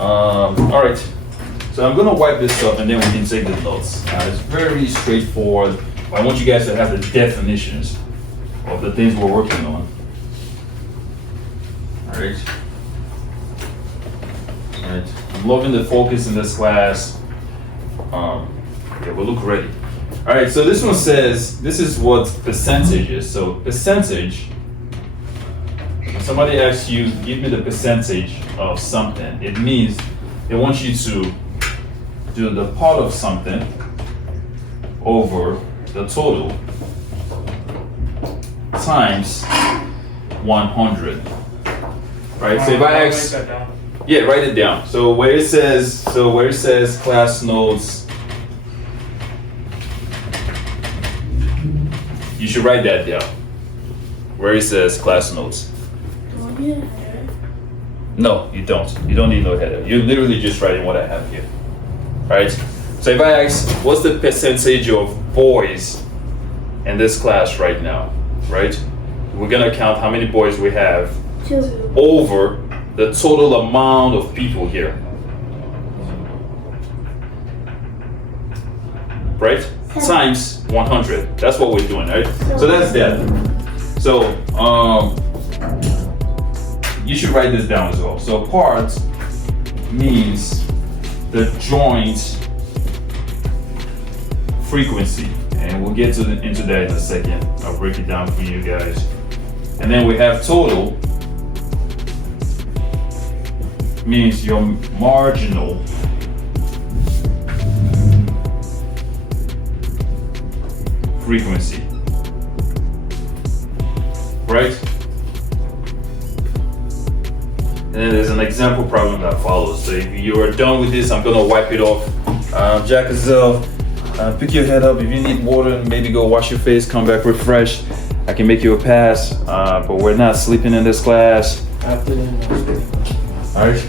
All right. So I'm gonna wipe this up and then we can take the notes. It's very straightforward. I want you guys to have the definitions of the things we're working on. All right. All right. I'm loving the focus in this class. Yeah, we look ready. All right. So this one says this is what percentage is. So percentage. When somebody asks you, give me the percentage of something, it means they want you to do the part of something over the total times 100. Right? So if I ask, yeah, write it down. So where it says class notes, you should write that down. Where it says class notes. No, you don't. You don't need no header. You're literally just writing what I have here. Right? So if I ask, what's the percentage of boys in this class right now? Right? We're gonna count how many boys we have 2 over the total amount of people here. Right? Times 100. That's what we're doing, right? So that's that. So you should write this down as well. So part means the joint frequency, and we'll get into that in a second. I'll break it down for you guys. And then we have total, means your marginal frequency, right? And then there's an example problem that follows. So if you are done with this, I'm gonna wipe it off. Jack Azell, pick your head up. If you need water, maybe go wash your face, come back refreshed. I can make you a pass, but we're not sleeping in this class. All right.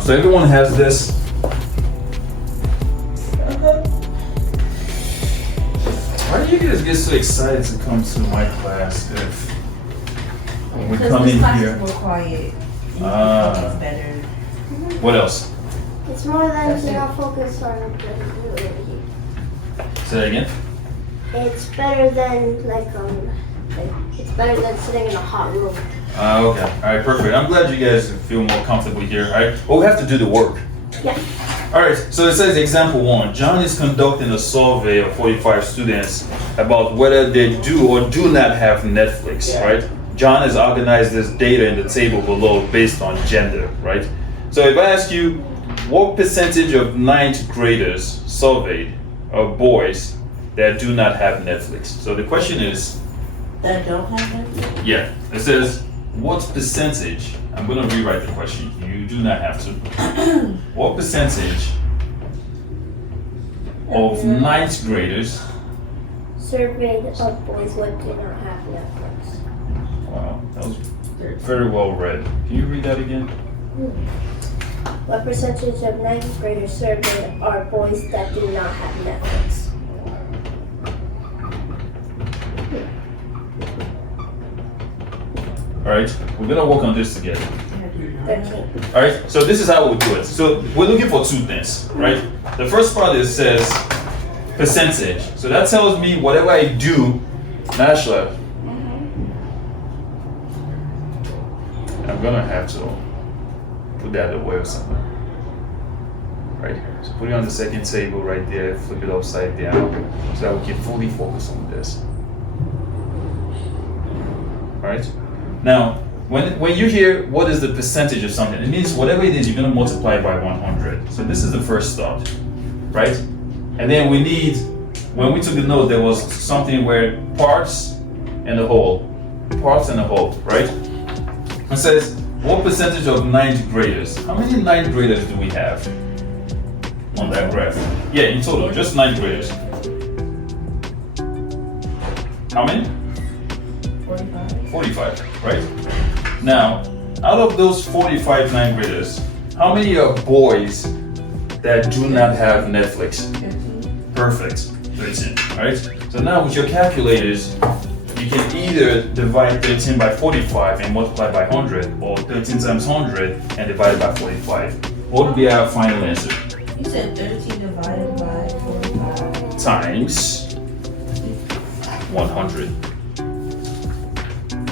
So everyone has this. Why do you guys get so excited to come to my class if when we come in here? More quiet. It's better. What else? It's more than you're not focused on the Say that again. It's better than it's better than sitting in a hot room. Okay. All right. Perfect. I'm glad you guys feel more comfortable here. All right. Well, we have to do the work. Yeah. All right. So it says example 1. John is conducting a survey of 45 students about whether they do or do not have Netflix. Yeah. Right. John has organized this data in the table below based on gender. Right. So if I ask you, what percentage of 9th graders surveyed are boys that do not have Netflix? So the question is. That don't have Netflix? Yeah. It says. What percentage, I'm going to rewrite the question, you do not have to. What percentage of 9th graders surveyed of boys what do not have Netflix? Wow, that was very well read. Can you read that again? What percentage of 9th graders surveyed are boys that do not have Netflix? All right, we're gonna work on this together. 13. All right, so this is how we'll do it. So we're looking for 2 things, right? The first part is says percentage. So that tells me whatever I do, Nashla, I'm gonna have to put that away or something. Right, so put it on the second table right there, flip it upside down, so that we can fully focus on this. All right. Now, when you hear what is the percentage of something, it means whatever it is, you're going to multiply by 100. So this is the first start, right? And then we need, when we took the note, there was something where parts and a whole, right? It says, what percentage of 9th graders? How many 9th graders do we have on that graph? Yeah, in total, just 9th graders. How many? 45, right? Now, out of those 45 ninth graders, how many are boys that do not have Netflix? Perfect, 13, right? So now with your calculators, you can either divide 13 by 45 and multiply by 100, or 13 times 100 and divide by 45. What would be our final answer? You said 13 divided by 45. Times 100.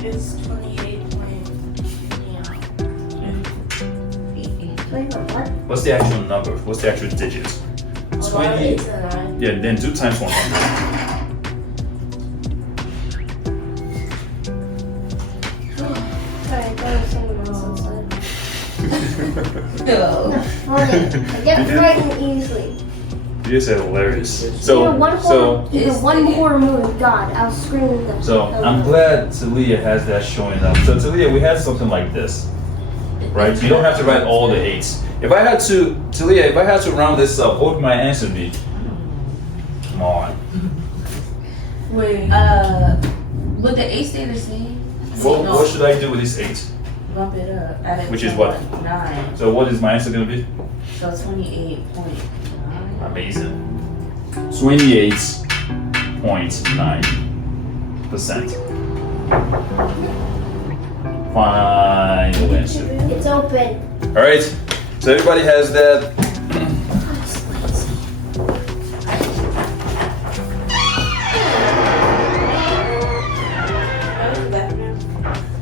It's 28.88. Wait, what? What's the actual number? What's the actual digits? 20. Yeah, then 2 times 100. Alright, that was someone else inside. No. Funny. I get frightened easily. You just said hilarious. Even So one more move, God, I'll scream them. So I'm glad Talia has that showing up. So Talia, we had something like this, right? You don't have to write all the 8s. If I had to, Talia, if I had to round this up, what would my answer be? Come on. Wait. Would the 8 stay the same? What should I do with this 8? Bump it up. Add it Which to is what? 9. So what is my answer gonna be? So 28.9. Amazing. 28.9%. Final answer. It's open. All right. So everybody has that.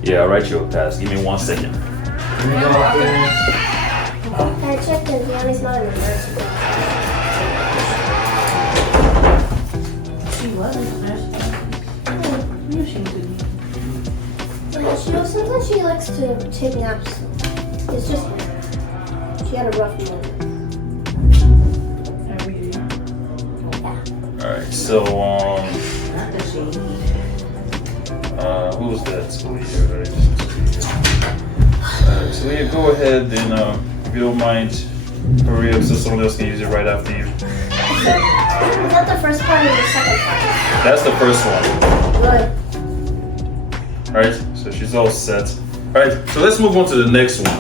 Yeah, I'll write you a pass. Give me 1 second. I checked and Deanna's not in the nursery. She wasn't a nurse. I knew she would be. Sometimes she likes to take naps. It's just she had a rough moment. Every day. Yeah. All right. So Not that she. who was that? Talia, right? Talia, go ahead and if you don't mind, hurry up so someone else can use it right after you. Is that the first part or the second part? That's the first one. Good. All right. So she's all set. All right. So let's move on to the next one.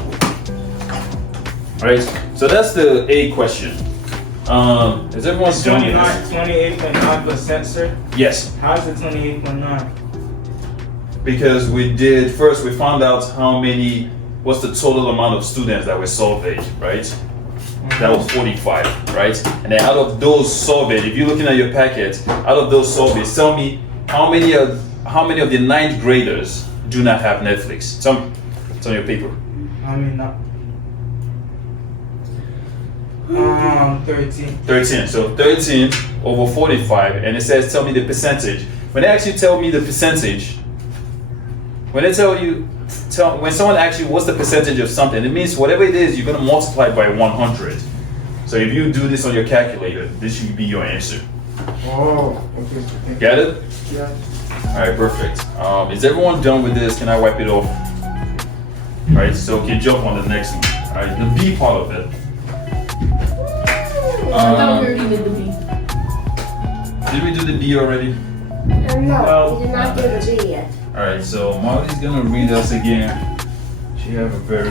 All right. So that's the A question. Is everyone done with this? 28.9%, sir. Yes. How's it 28.9? Because we found out what's the total amount of students that were surveyed, right? That was 45, right? And then out of those surveyed, if you're looking at your packet, out of those surveys, tell me how many of the 9th graders do not have Netflix? It's on your paper. I mean, not. 13. 13. So 13 over 45, and it says tell me the percentage. When they actually tell me the percentage, when someone asks you what's the percentage of something, it means whatever it is, you're gonna multiply by 100. So if you do this on your calculator, this should be your answer. Oh, okay. Get it? Yeah. All right, perfect. Is everyone done with this? Can I wipe it off? All right, so we can jump on the next one. All right, the B part of it. I thought we already did the B. Did we do the B already? No, we did not do the B yet. All right, so Molly's gonna read us again. She have a very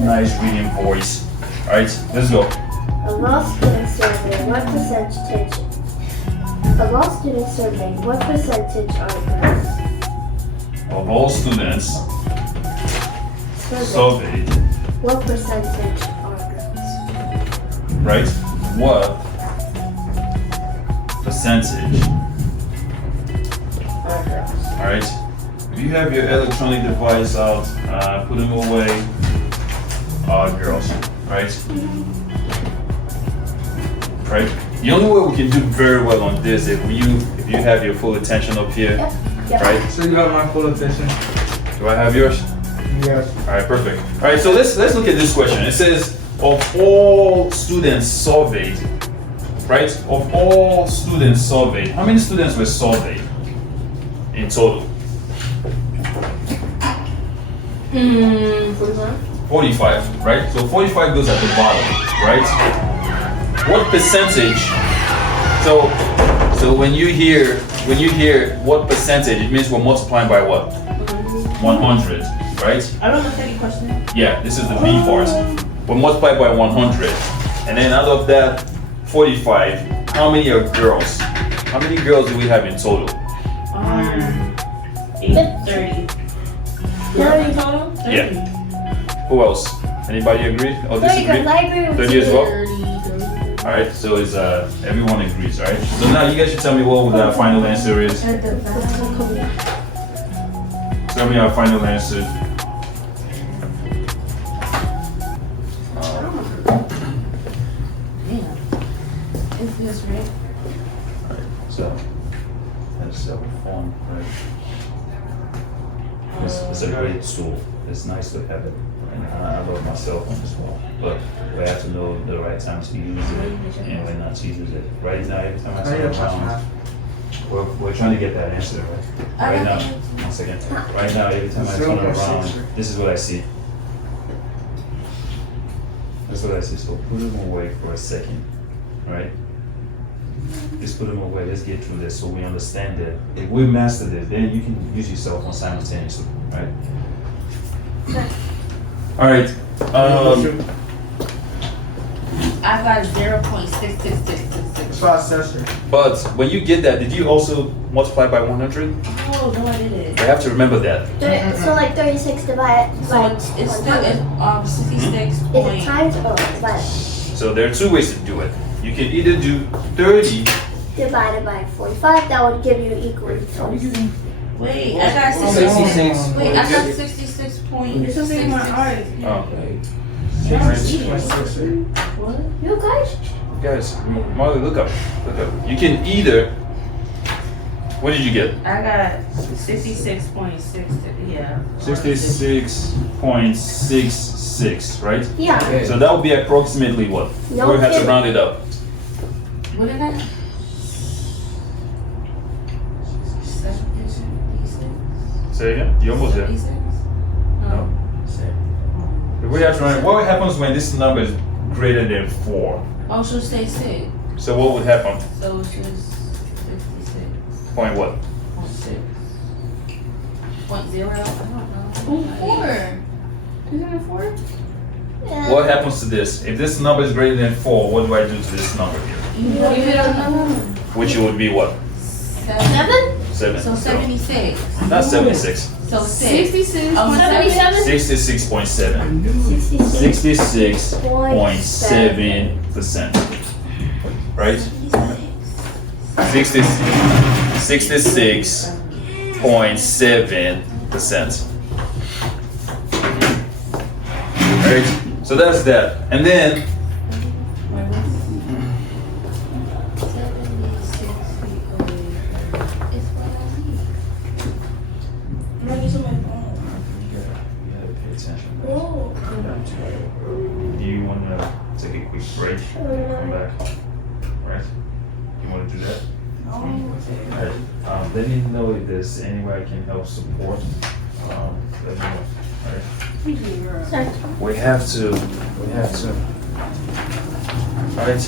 nice reading voice. All right, let's go. Of all students surveyed, what percentage are girls? Of all students surveyed, what percentage are girls? right? What percentage? Are girls. All right. If you have your electronic device out, put them away. Girls, right? Right. The only way we can do very well on this if you have your full attention up here, Yep. right? So you got my full attention. Do I have yours? Yes. All right, perfect. All right, so let's look at this question. It says of all students surveyed, right? Of all students surveyed, how many students were surveyed in total? 45. 45, right? So 45 goes at the bottom, right? What percentage? So when you hear what percentage, it means we're multiplying by what? 100. right? I don't know any question. Yeah, this is the B part. We multiply by 100. And then out of that 45, how many are girls? How many girls do we have in total? 30. 30. Total? 30. Yeah. Who else? Anybody agree or 30, disagree? because I agree with 30 you. as well? Alright, so it's everyone agrees, alright? So now you guys should tell me what our final answer is. Tell me our final answer. Is this right? So that's our form, right? It's a great tool. It's nice to have it. And I love my cell phone as well. But we have to know the right time to use it and when not to use it. Right now, every time I turn around, we're trying to get that answer, right? Right now, 1 second. Right now, every time I turn around, this is what I see. That's what I see. So put them away for a second, right? Just put them away. Let's get through this so we understand that. If we master this, then you can use your cell phone simultaneously, right? All right. I got 0.66666. That's why I said it. But when you get that, did you also multiply by 100? Oh, no, I didn't. You have to remember that. So like 36 divided So by it's still 66 Is it times or divided? So there are two ways to do it. You can either do 30. Divided by 45, that would give you equal. Wait, I got 66. Wait, I got 66.66. This is in my eyes. Oh, What? You guys? guys, Marley, look up. Look up. You can either. What did you get? I got 66.6. Yeah. 66.66, right? Yeah. So that would be approximately what? No We have to kidding. round it up. What did I? 76. Say again? You almost there. 76? No. If we have to round it, what happens when this number is greater than 4? Oh, she'll say 6. So what would happen? So it's just 56. Point what? 0.6. 0.0? I don't know. 4. Isn't it 4? Yeah. What happens to this? If this number is greater than 4, what do I do to this number here? You give it a number. Which would be what? 7? 7. So 76. Not 76. So 6. 66. Oh, 77? 66.7. 66.7%. Right? 66.7%. Right? So that's that. And then 76 equals. It's what I need. you gotta pay attention. Do you want to take a quick break? Come back. Right? You want to do that? Alright. Let me know if there's any way I can help support. Let me know. Alright. We have to. Alright.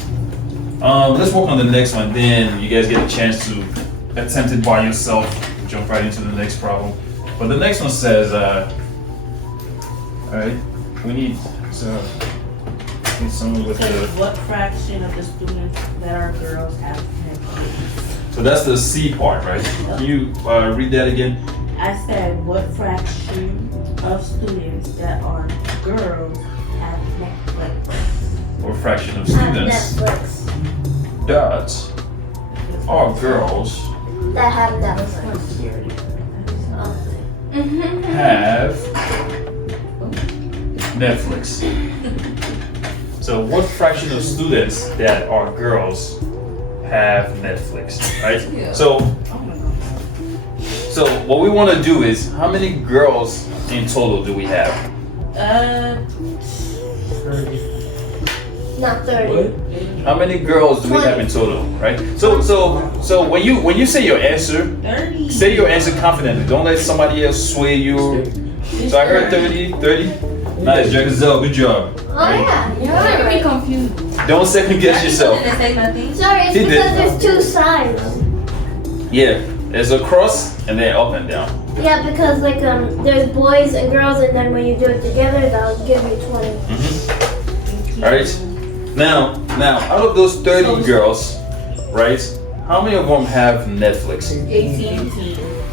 Let's work on the next one. Then you guys get a chance to attempt it by yourself. Jump right into the next problem. But the next one says, alright, we need someone with Says the. what fraction of the students that are girls have kids? So that's the C part, right? Can you read that again? I said what fraction of students that are girls have Netflix? Or fraction of Have students Netflix. that are girls That have Netflix. have Netflix. So what fraction of students that are girls have Netflix, right? Yeah. So Oh my god. so what we want to do is, how many girls in total do we have? Not 30. How many girls do we have in total, right? So when you say your answer, 30. say your answer confidently. Don't let somebody else sway you. So I heard 30. Nice, Jackazelle, good job. Oh yeah. You're making me confused. Don't second guess yourself. Didn't say nothing. Sorry, it's He did. because there's two sides. Yeah, there's a cross and then up and down. Yeah, because like there's boys and girls, and then when you do it together, that'll give you 20. All right. Now, out of those 30 girls, right? How many of them have Netflix? 18.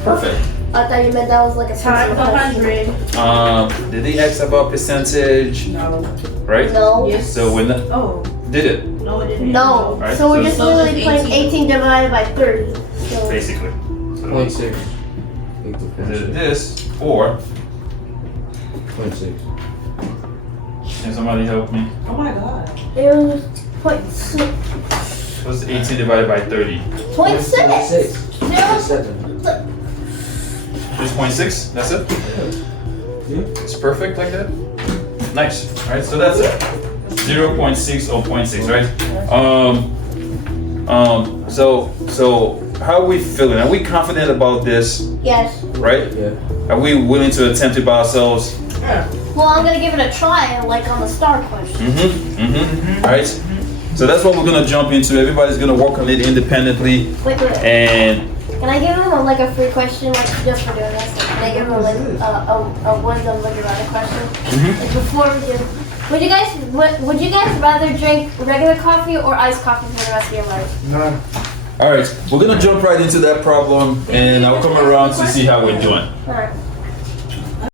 Perfect. I thought you meant that was like a Times percentage. 100. Did they ask about percentage? No. Right. No. Yes. So when the, Oh, did it no, it didn't. No. Alright, So we're so- just So literally it's playing 18. 18 divided by 30. So basically? So 0.6. is it this or 0.6. can somebody help me? Oh my God. it was 0.6. What's 18 divided by 30? 0.6. 7. Just 0.6. That's it. It's perfect like that. Nice. All right. So that's it. 0.6 or 0.6, right? So how are we feeling? Are we confident about this? Yes. Right? Yeah. Are we willing to attempt it by ourselves? Well, I'm gonna give it a try, like on the star question. All right. So that's what we're gonna jump into. Everybody's gonna work on it independently, Wait. and Can I give him like a free question, like just for doing this? Can I give him like a wisdom look around question? Like before we do, would you guys rather drink regular coffee or iced coffee for the rest of your life? None. all right, we're gonna jump right into that problem, and I'll come around to see how we're doing. Alright.